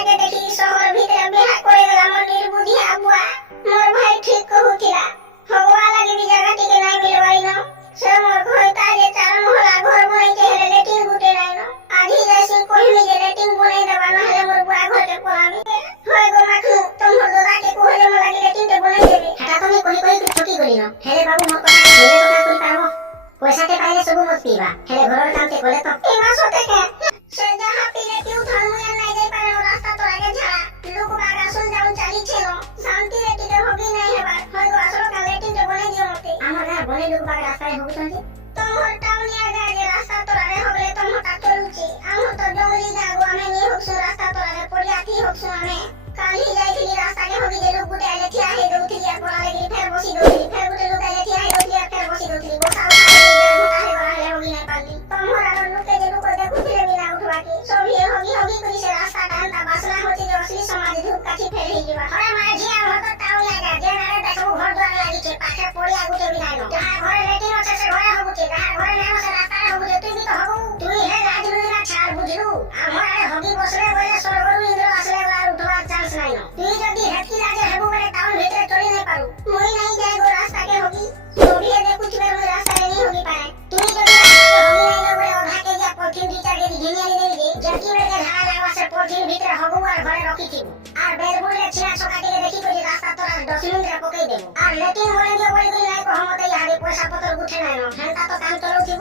আগে দেখি শহর ভিতরে বিহা করে গেলা মোর নির্বুদ্ধিয়া বুয়া মোর ভাই ঠিক কহুছিলা ভগবা লাগে দি জায়গাটিকে নাই মিলবাইন সে মোর ঘর তাজে চার মহলা ঘর বনাইতে হেলে লেটিন গুটে নাইন আজি যাইছি কহিমি যে লেটিন বনাই দেবা নহলে মোর বুয়া ঘরকে পলামি হয় গো মাখু তোমর দাদাকে কহলে মোর লাগি লেটিনকে বনাই দেবে হেটা তুমি কহি কহি ঠকি গলিন হেলে বাবু মোর কথা হেলে কথা কই পারবো পয়সাতে পাইলে সবু মত পিবা হেলে ঘরের কামতে কলে তো এই মাসতে কে সে যাহা পিলে কেউ ধর্ময়া নাই যাই পারে রাস্তা তো আগে ঝাড়া লোক বাগা শুন যাও চালি ছিল শান্তি রেটিকে হবি নাই হেবার হয় গো আসল কাল লেটিনকে বনাই দিও মতে আমার গাঁ বনে লোক বাগ রাস্তায় হবুছন্তি তোমর টাউনিয়া গাঁ যে রাস্তা তোরারে হবলে তোমটা চলুছি আমর তো জঙ্গলি গাগো আমি নি হকসু রাস্তা তোরারে পড়িয়াথি হকসু আমি কালি যাইছিলি রাস্তাকে হবি যে লোক গুটে আইলে ঠিয়া হে দউথিলি আর পড়া লাগি ফের বসি দউথিলি ফের গুটে লোক আইলে ঠিয়া হে দউথিলি আর ফের বসি দউথিলি বসা ঘটা হে গড়া হে হবি নাই পারলি তোমর আর লোকে যে লোক দেখুছিলে বিনা উঠবা কি সবই হবি হবি করি সে রাস্তা কান্তা বাসনা হচ্ছে যে অসলি সমাজ ধূপ কাঠি ফের হই যাবা হরে মাঝি আমর তো টাউনিয়া গাঁ যে নারে দেখো ঘর দুয়ার লাগিছে পাখে পড়িয়া গুটে বিনাইনো যাহা ঘরে লেটিন আছে সে ঘরে হবুছে যাহা ঘরে নাই আছে রাস্তায় হবুছে তুই তো হবু তুই হে রাজুরি না ছাড় বুঝলু আমার আরে হবি বসলে বলে স্বর্গরু ইন্দ্র আসলে আর উঠবার চান্স নাই তুই যদি হেতকি লাগে হেবু বলে টাউন ভিতরে চলি নাই পারু মই নাই যাই গো রাস্তাকে হবি সবিয়ে দেখুছিবে মই রাস্তায় নি হবি পারে তুই যদি রাস্তাকে হবি নাই না বলে ওধাকে যা পথিন বিচারে ঘিনিয়ে নেই যে জকি বেগে ধারা লাগবা সে পথিন ভিতরে হবু আর ঘরে রাখিছিব আর বের বলে ছিনা ছকাটিকে দেখি কই রাস্তা তোরা 10 মিনিটে পকাই দেব আর লেটিন বলে যে বলে কই নাই কহমতে ইহারে পয়সা পত্র গুঠে নাই হেনতা তো কাম চলুছিব